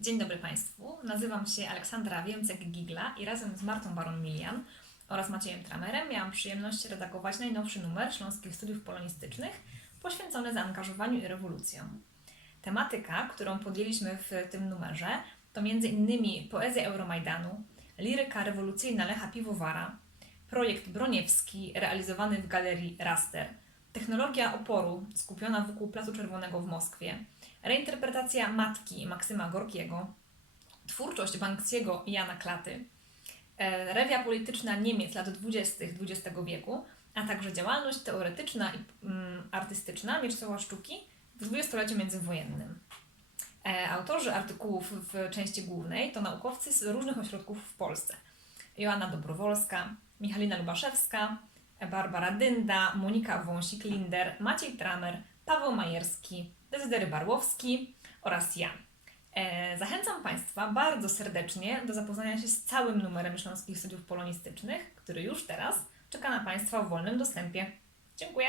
Dzień dobry Państwu. Nazywam się Aleksandra Więcek-Gigla i razem z Martą Baron-Milian oraz Maciejem Tramerem miałam przyjemność redagować najnowszy numer Śląskich Studiów Polonistycznych poświęcony zaangażowaniu i rewolucjom. Tematyka, którą podjęliśmy w tym numerze, to m.in. poezja Euromajdanu, liryka rewolucyjna Lecha Piwowara, projekt Broniewski realizowany w galerii Raster, technologia oporu skupiona wokół Placu Czerwonego w Moskwie, reinterpretacja Matki Maksyma Gorkiego, twórczość Banksiego i Jana Klaty, e, rewia polityczna Niemiec lat 20. XX wieku, a także działalność teoretyczna i mm, artystyczna Mieczysława Sztuki w dwudziestoleciu międzywojennym. E, Autorzy artykułów w części głównej to naukowcy z różnych ośrodków w Polsce. Joanna Dobrowolska, Michalina Lubaszewska, Barbara Dynda, Monika Wąsik-Linder, Maciej Tramer, Paweł Majerski, Dezydery Barłowski oraz ja. E, Zachęcam Państwa bardzo serdecznie do zapoznania się z całym numerem Śląskich Studiów Polonistycznych, który już teraz czeka na Państwa w wolnym dostępie. Dziękuję.